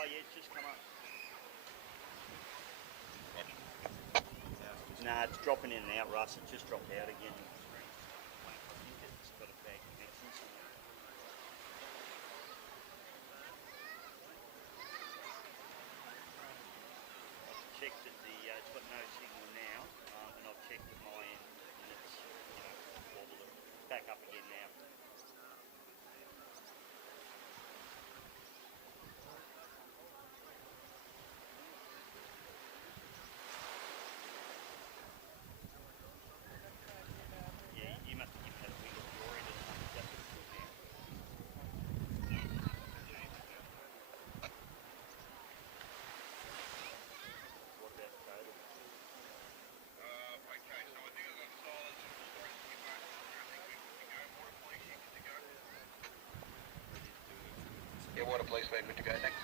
Oh yeah, it's just come up. Nah, it's dropping in and out, Russ. It just dropped out again. I think it's got a bad connection somewhere. I've checked that it's got no signal now, and I've checked at my end, and it's wobbled it back up again now. You must have given that a wiggle at your end or something. That's what it's doing now. What about the total? Okay, so I think I've got silence and storage to your back. I think we can go. Water police, you good to go? Yeah, water police, we're good to go, thanks.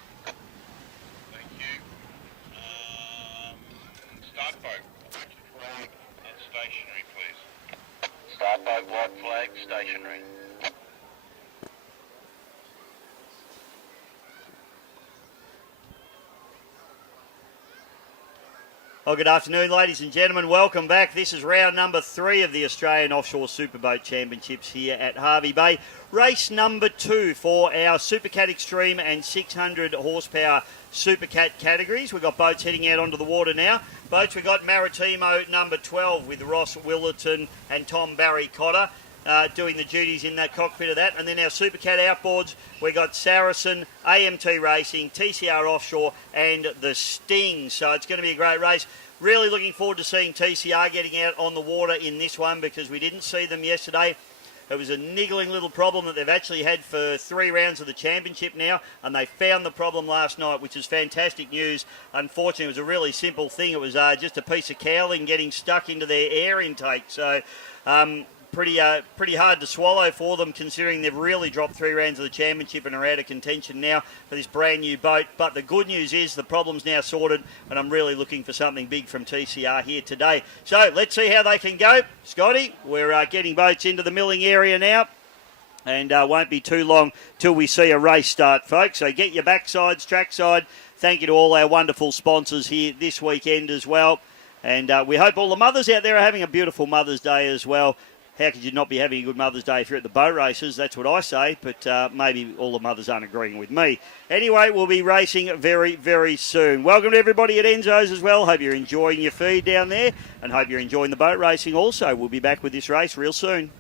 Thank you. Start boat, white flag and stationary, please. Start boat, white flag, stationary. Well, good afternoon, ladies and gentlemen. Welcome back. This is round number 3 of the Australian Offshore Superboat Championships here at Hervey Bay. Race number 2 for our Supercat Extreme and 600 horsepower Supercat categories. We've got boats heading out onto the water now. Boats, we've got Maritimo number 12 with Ross Willerton and Tom Barry Cotter doing the duties in that cockpit of that. And then our Supercat outboards, we've got Saracen, AMT Racing, TCR Offshore and the Sting. So it's going to be a great race. Really looking forward to seeing TCR getting out on the water in this one because we didn't see them yesterday. It was a niggling little problem that they've actually had for 3 rounds of the championship now, and they found the problem last night, which is fantastic news. Unfortunately, it was a really simple thing. It was just a piece of cowling getting stuck into their air intake. So pretty hard to swallow for them, considering they've really dropped 3 rounds of the championship and are out of contention now for this brand new boat. But the good news is the problem's now sorted, and I'm really looking for something big from TCR here today. So let's see how they can go. Scotty, we're getting boats into the milling area now, and won't be too long till we see a race start, folks. So get your backsides, trackside. Thank you to all our wonderful sponsors here this weekend as well. And we hope all the mothers out there are having a beautiful Mother's Day as well. How could you not be having a good Mother's Day if you're at the boat races? That's what I say, but maybe all the mothers aren't agreeing with me. Anyway, we'll be racing very, very soon. Welcome to everybody at Enzo's as well. Hope you're enjoying your feed down there and hope you're enjoying the boat racing also. We'll be back with this race real soon.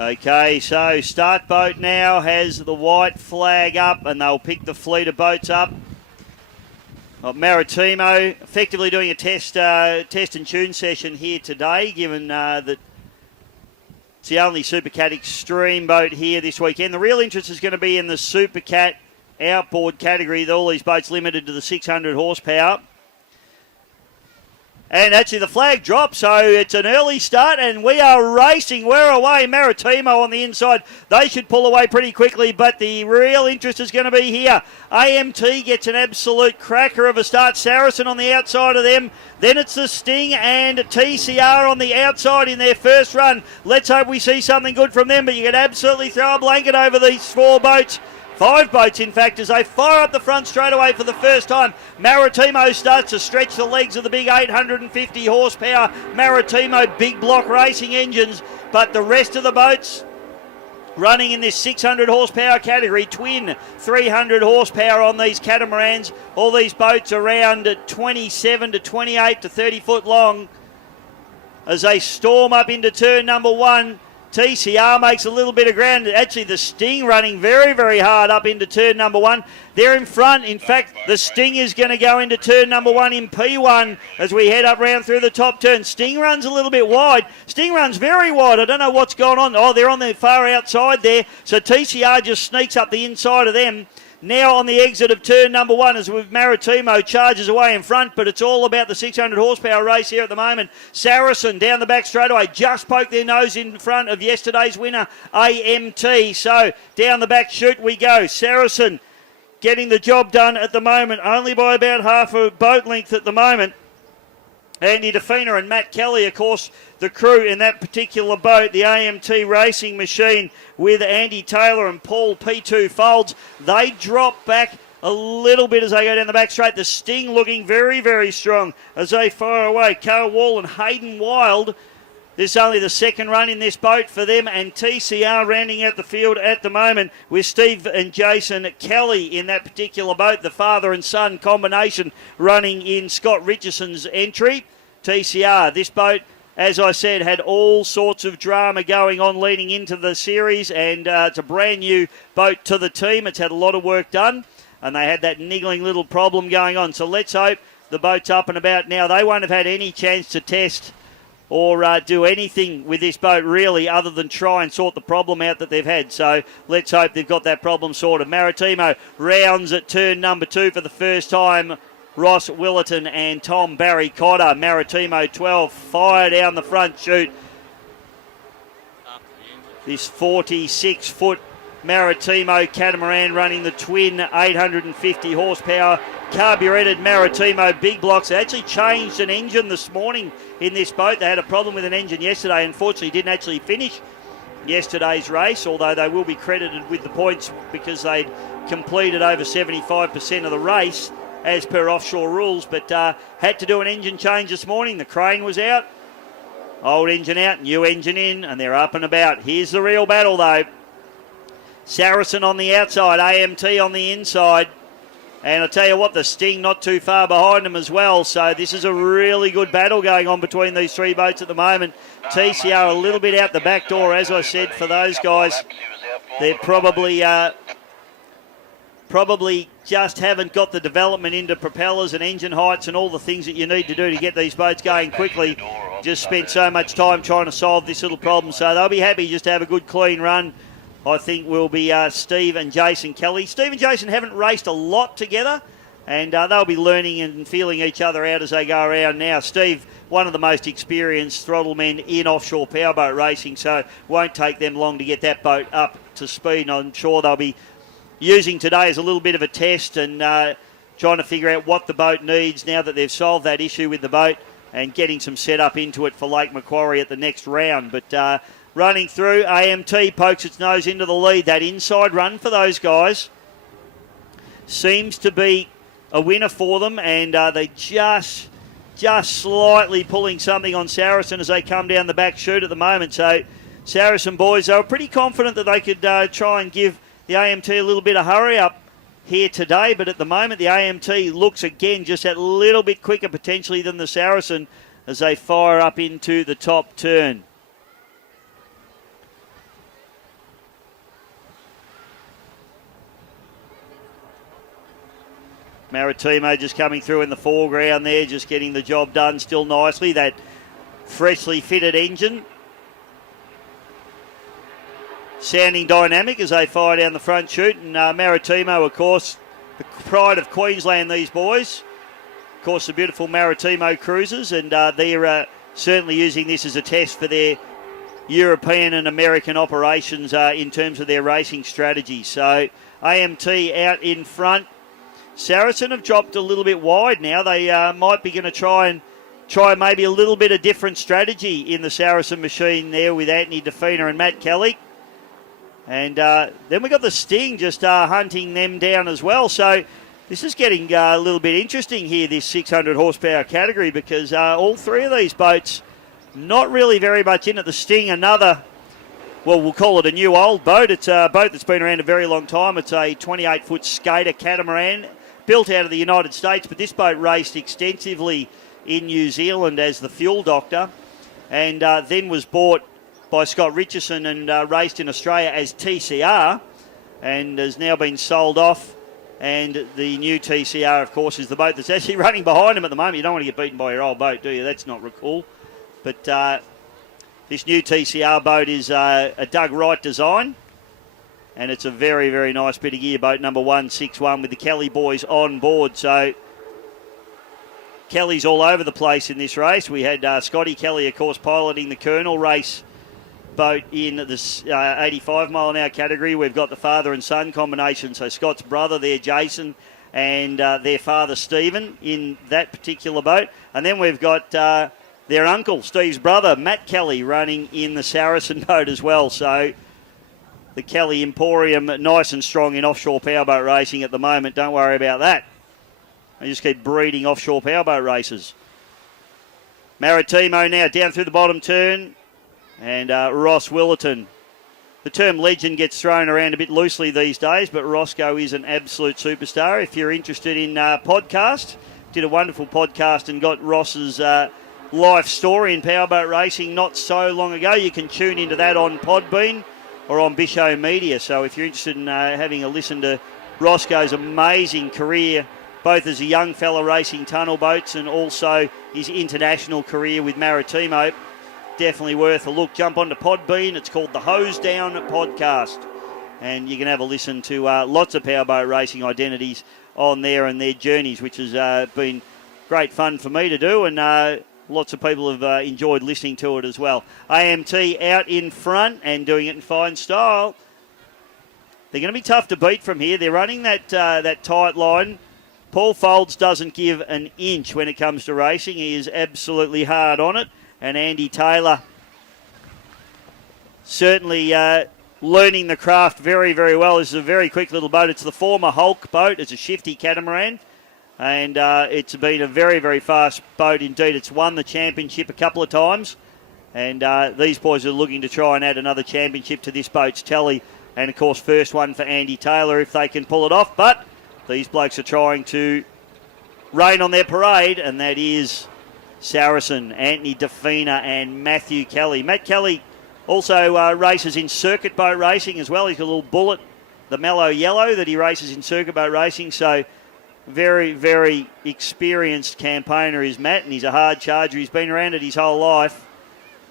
Okay, so Start Boat now has the white flag up and they'll pick the fleet of boats up. Maritimo effectively doing a test and tune session here today, given that it's the only Supercat Extreme boat here this weekend. The real interest is going to be in the Supercat outboard category. All these boats limited to the 600 horsepower. And actually the flag dropped, so it's an early start, and we are racing. We're away. Maritimo on the inside. They should pull away pretty quickly, but the real interest is going to be here. AMT gets an absolute cracker of a start. Saracen on the outside of them. Then it's the Sting and TCR on the outside in their first run. Let's hope we see something good from them, but you can absolutely throw a blanket over these 4 boats. 5 boats, in fact, as they fire up the front straight away for the first time. Maritimo starts to stretch the legs of the big 850 horsepower Maritimo big block racing engines, but the rest of the boats running in this 600 horsepower category, twin 300 horsepower on these catamarans. All these boats around 27 to 28 to 30 foot long as they storm up into turn number 1. TCR makes a little bit of ground. Actually, the Sting running very, very hard up into turn number 1. They're in front. In fact, the Sting is going to go into turn number 1 in P1 as we head up round through the top turn. Sting runs a little bit wide. Sting runs very wide. I don't know what's going on. Oh, they're on the far outside there. So TCR just sneaks up the inside of them. Now on the exit of turn number 1 as Maritimo charges away in front, but it's all about the 600 horsepower race here at the moment. Saracen down the back straight away, just poked their nose in front of yesterday's winner, AMT. So down the back chute we go. Saracen getting the job done at the moment, only by about half a boat length at the moment. Andy DeFina and Matt Kelly, of course, the crew in that particular boat, the AMT racing machine with Andy Taylor and Paul P2 Folds. They drop back a little bit as they go down the back straight. The Sting looking very, very strong as they fire away. Carl Wall and Hayden Wild. This is only the second run in this boat for them, and TCR rounding out the field at the moment with Steve and Jason Kelly in that particular boat, the father and son combination running in Scott Richardson's entry. TCR, this boat, as I said, had all sorts of drama going on leading into the series, and it's a brand new boat to the team. It's had a lot of work done, and they had that niggling little problem going on. So let's hope the boat's up and about now. They won't have had any chance to test or do anything with this boat really other than try and sort the problem out that they've had. So let's hope they've got that problem sorted. Maritimo rounds at turn number 2 for the first time. Ross Willerton and Tom Barry Cotter. Maritimo 12 fire down the front chute. This 46-foot Maritimo catamaran running the twin 850 horsepower carburetted Maritimo big blocks. They actually changed an engine this morning in this boat. They had a problem with an engine yesterday. Unfortunately, didn't actually finish yesterday's race, although they will be credited with the points because they'd completed over 75% of the race as per offshore rules, but had to do an engine change this morning. The crane was out. Old engine out, new engine in, and they're up and about. Here's the real battle, though. Saracen on the outside, AMT on the inside. And I'll tell you what, the Sting not too far behind them as well. So this is a really good battle going on between these 3 boats at the moment. TCR a little bit out the back door, as I said, for those guys. They're probably just haven't got the development into propellers and engine heights and all the things that you need to do to get these boats going quickly. Just spent so much time trying to solve this little problem. So they'll be happy just to have a good clean run. I think will be Steve and Jason Kelly. Steve and Jason haven't raced a lot together, and they'll be learning and feeling each other out as they go around now. Steve, one of the most experienced throttle men in offshore powerboat racing, so won't take them long to get that boat up to speed. And I'm sure they'll be using today as a little bit of a test and trying to figure out what the boat needs now that they've solved that issue with the boat and getting some setup into it for Lake Macquarie at the next round. But running through, AMT pokes its nose into the lead. That inside run for those guys seems to be a winner for them, and they just slightly pulling something on Saracen as they come down the back chute at the moment. So Saracen boys, they were pretty confident that they could try and give the AMT a little bit of hurry up here today, but at the moment the AMT looks again just that little bit quicker potentially than the Saracen as they fire up into the top turn. Maritimo just coming through in the foreground there, just getting the job done still nicely. That freshly fitted engine sounding dynamic as they fire down the front chute. And Maritimo, of course, the pride of Queensland, these boys. of course, the beautiful Maritimo cruisers, and they're certainly using this as a test for their European and American operations in terms of their racing strategy. So AMT out in front. Saracen have dropped a little bit wide now. They might be going to try maybe a little bit of different strategy in the Saracen machine there with Anthony Defina and Matt Kelly. And then we got the Sting just hunting them down as well. So this is getting a little bit interesting here, this 600 horsepower category, because all three of these boats not really very much in it. The Sting, another, well, we'll call it a new old boat. It's a boat that's been around a very long time. It's a 28-foot skater catamaran built out of the United States, but this boat raced extensively in New Zealand as the Fuel Doctor, and then was bought by Scott Richardson and raced in Australia as TCR, and has now been sold off. And the new TCR, of course, is the boat that's actually running behind him at the moment. You don't want to get beaten by your old boat, do you? That's not cool. But this new TCR boat is a Doug Wright design, and it's a very, very nice bit of gear, boat number 161 with the Kelly boys on board. So Kelly's all over the place in this race. We had Scotty Kelly, of course, piloting the Colonel race boat in the 85 mile an hour category. We've got the father and son combination, so Scott's brother there, Jason, and their father, Stephen, in that particular boat. And then we've got their uncle, Steve's brother, Matt Kelly, running in the Saracen boat as well. So the Kelly Emporium, nice and strong in offshore powerboat racing at the moment. Don't worry about that. They just keep breeding offshore powerboat races. Maritimo now down through the bottom turn. And Ross Willerton. The term legend gets thrown around a bit loosely these days, but Roscoe is an absolute superstar. If you're interested in podcast, did a wonderful podcast and got Ross's life story in powerboat racing not so long ago. You can tune into that on Podbean or on Bisho Media. So if you're interested in having a listen to Roscoe's amazing career, both as a young fella racing tunnel boats and also his international career with Maritimo, definitely worth a look. Jump onto Podbean. It's called the Hose Down Podcast. And you can have a listen to lots of powerboat racing identities on there and their journeys, which has been great fun for me to do. And lots of people have enjoyed listening to it as well. AMT out in front and doing it in fine style. They're going to be tough to beat from here. They're running that tight line. Paul Folds doesn't give an inch when it comes to racing. He is absolutely hard on it. And Andy Taylor certainly learning the craft very, very well. This is a very quick little boat. It's the former Hulk boat. It's a shifty catamaran. And it's been a very, very fast boat indeed. It's won the championship a couple of times. And these boys are looking to try and add another championship to this boat's tally. And, of course, first one for Andy Taylor if they can pull it off. But these blokes are trying to rain on their parade, and that is Saracen, Anthony Defina and Matthew Kelly. Matt Kelly also races in circuit boat racing as well. He's got a little Bullet, the mellow yellow, that he races in circuit boat racing. So very, very experienced campaigner is Matt, and he's a hard charger. He's been around it his whole life,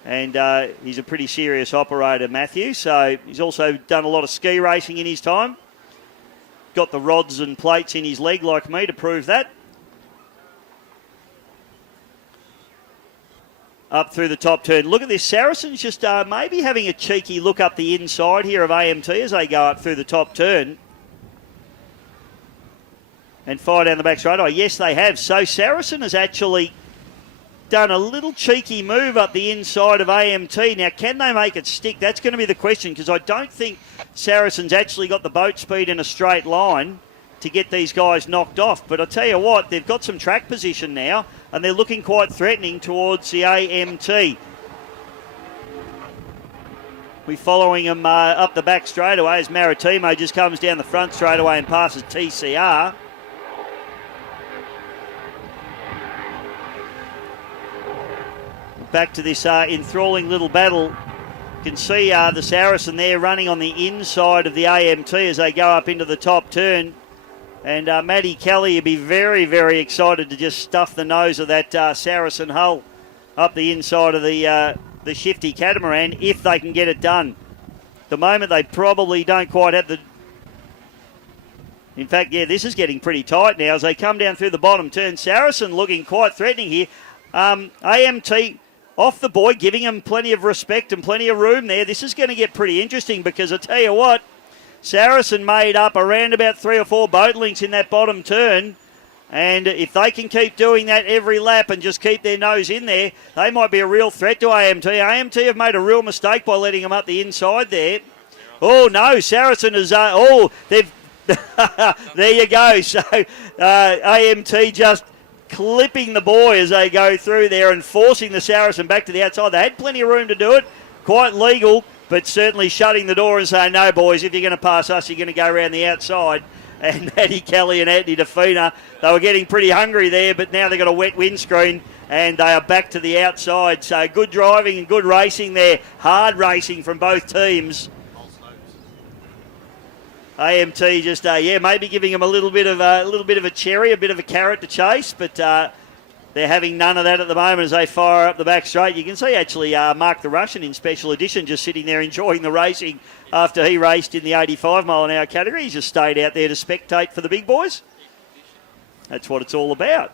and he's a pretty serious operator, Matthew. So he's also done a lot of ski racing in his time. Got the rods and plates in his leg like me to prove that. Up through the top turn. Look at this. Saracen's just maybe having a cheeky look up the inside here of AMT as they go up through the top turn. And fire down the back straight. Oh, yes, they have. So Saracen has actually done a little cheeky move up the inside of AMT. Now, can they make it stick? That's going to be the question, because I don't think Saracen's actually got the boat speed in a straight line to get these guys knocked off. But I tell you what, they've got some track position now, and they're looking quite threatening towards the AMT. We're following them up the back straightaway as Maritimo just comes down the front straightaway and passes TCR. Back to this enthralling little battle. You can see the Saracen there running on the inside of the AMT as they go up into the top turn. And Matty Kelly will be very, very excited to just stuff the nose of that Saracen hull up the inside of the shifty catamaran if they can get it done. At the moment, they probably don't quite have the In fact, yeah, this is getting pretty tight now as they come down through the bottom turn. Saracen looking quite threatening here. AMT off the boy, giving him plenty of respect and plenty of room there. This is going to get pretty interesting because I tell you what, Saracen made up around about 3 or 4 boat links in that bottom turn. And if they can keep doing that every lap and just keep their nose in there, they might be a real threat to AMT. AMT have made a real mistake by letting them up the inside there. Oh, no, Saracen is... they've... there you go. So AMT just clipping the boy as they go through there and forcing the Saracen back to the outside. They had plenty of room to do it. Quite legal, but certainly shutting the door and saying, no, boys, if you're going to pass us, you're going to go around the outside. And Matty Kelly and Anthony DeFina, they were getting pretty hungry there, but now they've got a wet windscreen and they are back to the outside. So good driving and good racing there. Hard racing from both teams. AMT just, maybe giving them a little bit of a cherry, a bit of a carrot to chase, but they're having none of that at the moment as they fire up the back straight. You can see actually Mark the Russian in Special Edition just sitting there enjoying the racing after he raced in the 85 mile an hour category. He's just stayed out there to spectate for the big boys. That's what it's all about.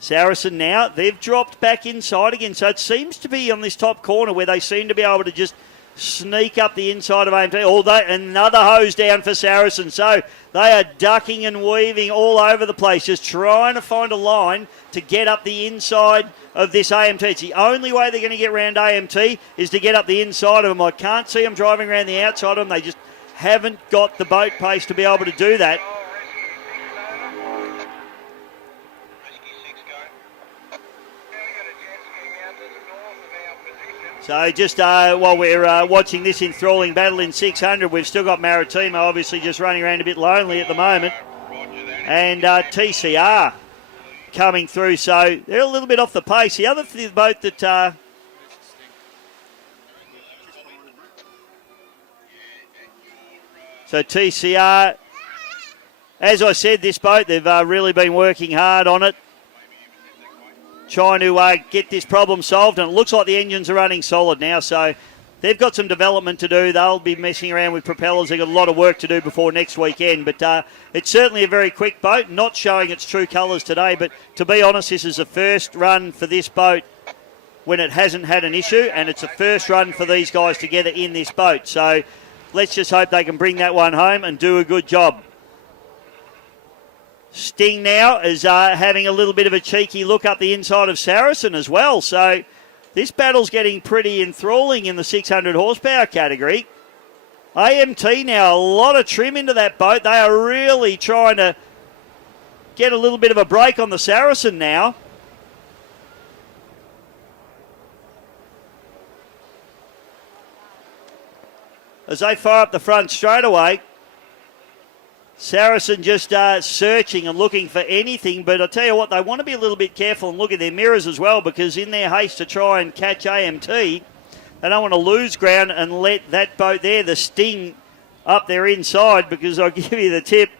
Saracen now, they've dropped back inside again, so it seems to be on this top corner where they seem to be able to just sneak up the inside of AMT. Another hose down for Saracen. So they are ducking and weaving all over the place, just trying to find a line to get up the inside of this AMT. It's the only way they're going to get around AMT is to get up the inside of them. I can't see them driving around the outside of them. They just haven't got the boat pace to be able to do that. So just while we're watching this enthralling battle in 600, we've still got Maritima obviously just running around a bit lonely at the moment. And TCR coming through, so they're a little bit off the pace. The other boat that... So TCR, as I said, this boat, they've really been working hard on it, trying to get this problem solved, and it looks like the engines are running solid now, so they've got some development to do. They'll be messing around with propellers. They've got a lot of work to do before next weekend, but it's certainly a very quick boat, not showing its true colours today, but to be honest, this is the first run for this boat when it hasn't had an issue, and it's the first run for these guys together in this boat, so let's just hope they can bring that one home and do a good job. Sting now is having a little bit of a cheeky look up the inside of Saracen as well. So this battle's getting pretty enthralling in the 600 horsepower category. AMT now, a lot of trim into that boat. They are really trying to get a little bit of a break on the Saracen now. As they fire up the front straight away. Saracen just searching and looking for anything, but I tell you what, they want to be a little bit careful and look at their mirrors as well, because in their haste to try and catch AMT, they don't want to lose ground and let that boat there, the Sting, up there inside, because I'll give you the tip.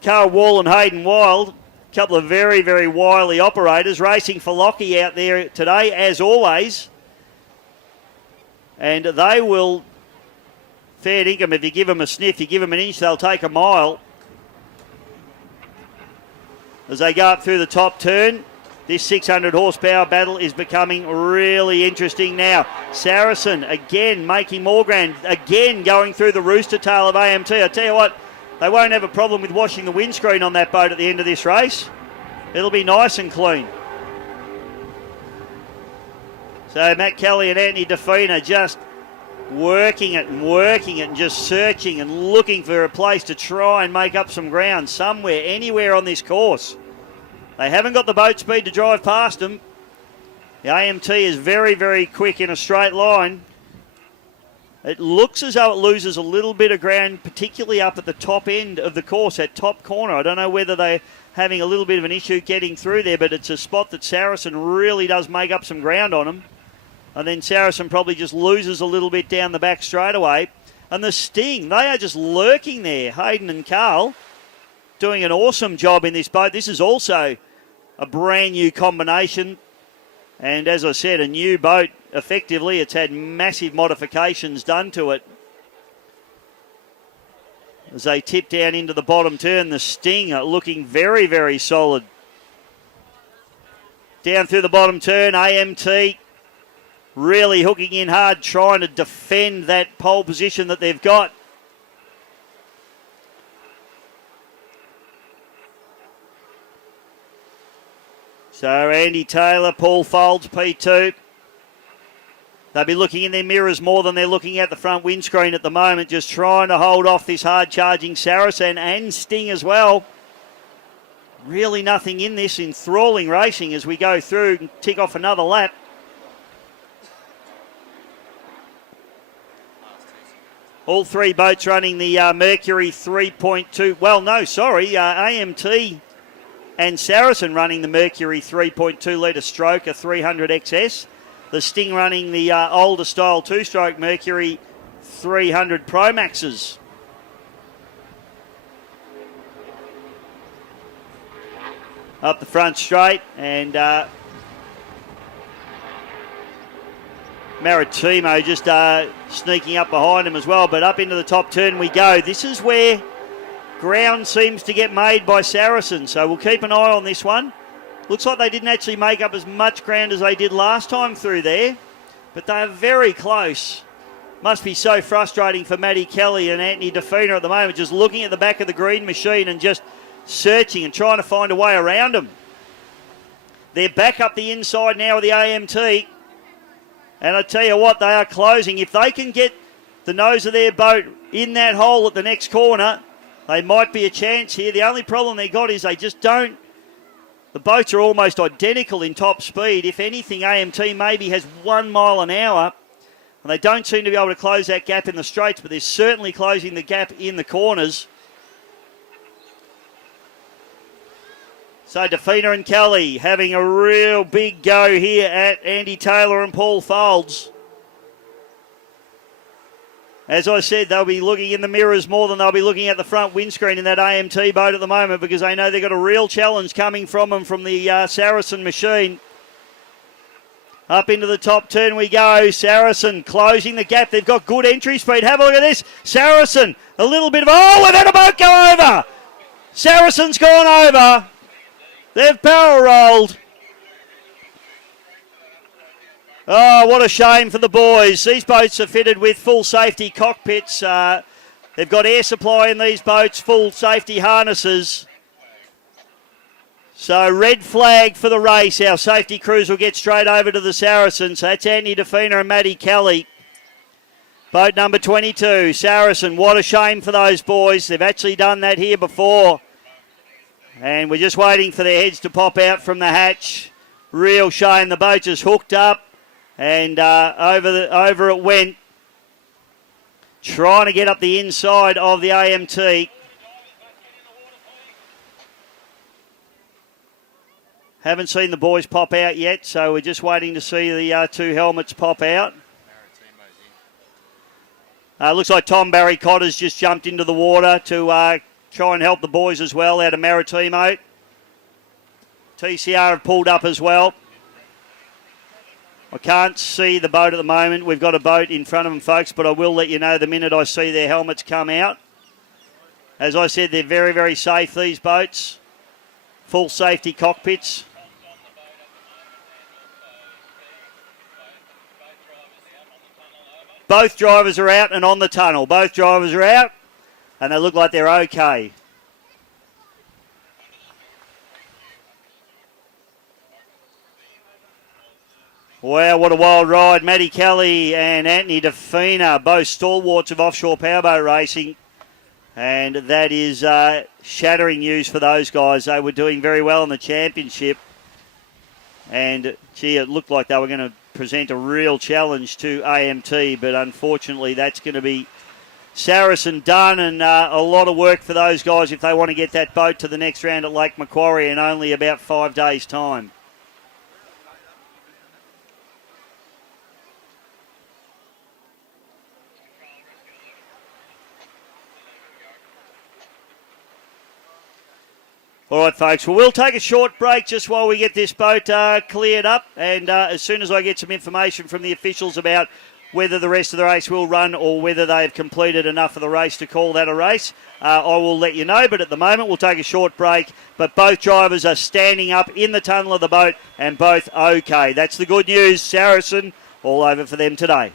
Carl Wall and Hayden Wild, a couple of very, very wily operators, racing for Lockie out there today, as always. And they will... fair dinkum, if you give them a sniff, you give them an inch, they'll take a mile. As they go up through the top turn, this 600 horsepower battle is becoming really interesting now. Saracen again making more ground, again going through the rooster tail of AMT. I tell you what, they won't have a problem with washing the windscreen on that boat at the end of this race. It'll be nice and clean. So Matt Kelly and Anthony DeFina just working it and just searching and looking for a place to try and make up some ground somewhere, anywhere on this course. They haven't got the boat speed to drive past them. The AMT is very, very quick in a straight line. It looks as though it loses a little bit of ground, particularly up at the top end of the course, that top corner. I don't know whether they're having a little bit of an issue getting through there, but it's a spot that Saracen really does make up some ground on them. And then Saracen probably just loses a little bit down the back straightaway. And the Sting, they are just lurking there. Hayden and Carl doing an awesome job in this boat. This is also a brand new combination. And as I said, a new boat, effectively. It's had massive modifications done to it. as they tip down into the bottom turn. The Sting looking very, very solid. Down through the bottom turn, AMT really hooking in hard, trying to defend that pole position that they've got. So Andy Taylor, Paul Folds, P2. They'll be looking in their mirrors more than they're looking at the front windscreen at the moment, just trying to hold off this hard-charging Saracen and Sting as well. Really nothing in this enthralling racing as we go through and tick off another lap. All three boats running the Mercury 3.2. Well, no, sorry, AMT and Saracen running the Mercury 3.2 litre stroker 300 XS. The Sting running the older style two-stroke Mercury 300 Pro Maxes. Up the front straight, and Maritimo just sneaking up behind him as well, but up into the top turn we go. This is where ground seems to get made by Saracen, so we'll keep an eye on this one. Looks like they didn't actually make up as much ground as they did last time through there, but they are very close. Must be so frustrating for Matty Kelly and Anthony DeFina at the moment, just looking at the back of the green machine and just searching and trying to find a way around them. They're back up the inside now with the AMT, and I tell you what, they are closing. If they can get the nose of their boat in that hole at the next corner, they might be a chance here. The only problem they got is they just don't. The boats are almost identical in top speed. If anything, AMT maybe has 1 mile an hour, and they don't seem to be able to close that gap in the straights, but they're certainly closing the gap in the corners. So DeFina and Kelly having a real big go here at Andy Taylor and Paul Folds. As I said, they'll be looking in the mirrors more than they'll be looking at the front windscreen in that AMT boat at the moment, because they know they've got a real challenge coming from them from the Saracen machine. Up into the top turn we go. Saracen closing the gap. They've got good entry speed. Have a look at this. Saracen, a little bit of... Oh, we've had a boat go over. Saracen's gone over. They've barrel rolled. Oh, what a shame for the boys. These boats are fitted with full safety cockpits. They've got air supply in these boats, full safety harnesses. So red flag for the race. Our safety crews will get straight over to the Saracens. So that's Anthony DeFina and Matty Kelly. Boat number 22, Saracen. What a shame for those boys. They've actually done that here before. And we're just waiting for their heads to pop out from the hatch. Real shame. The boat just hooked up and over it went. Trying to get up the inside of the AMT. Haven't seen the boys pop out yet, so we're just waiting to see the two helmets pop out. Looks like Tom Barry Cotter's just jumped into the water to try and help the boys as well out of Maritimo. TCR have pulled up as well. I can't see the boat at the moment. We've got a boat in front of them, folks, but I will let you know the minute I see their helmets come out. As I said, they're very, very safe, these boats. Full safety cockpits. Both drivers are out and on the tunnel. Both drivers are out and they look like they're okay. Wow, what a wild ride. Matty Kelly and Anthony DeFina, both stalwarts of offshore powerboat racing. And that is shattering news for those guys. They were doing very well in the championship. And, gee, it looked like they were going to present a real challenge to AMT. But unfortunately, that's going to be Saracen done. And a lot of work for those guys if they want to get that boat to the next round at Lake Macquarie in only about 5 days' time. All right, folks, well, we'll take a short break just while we get this boat cleared up. And as soon as I get some information from the officials about whether the rest of the race will run or whether they've completed enough of the race to call that a race, I will let you know. But at the moment, we'll take a short break. But both drivers are standing up in the tunnel of the boat and both okay. That's the good news. Saracen, all over for them today.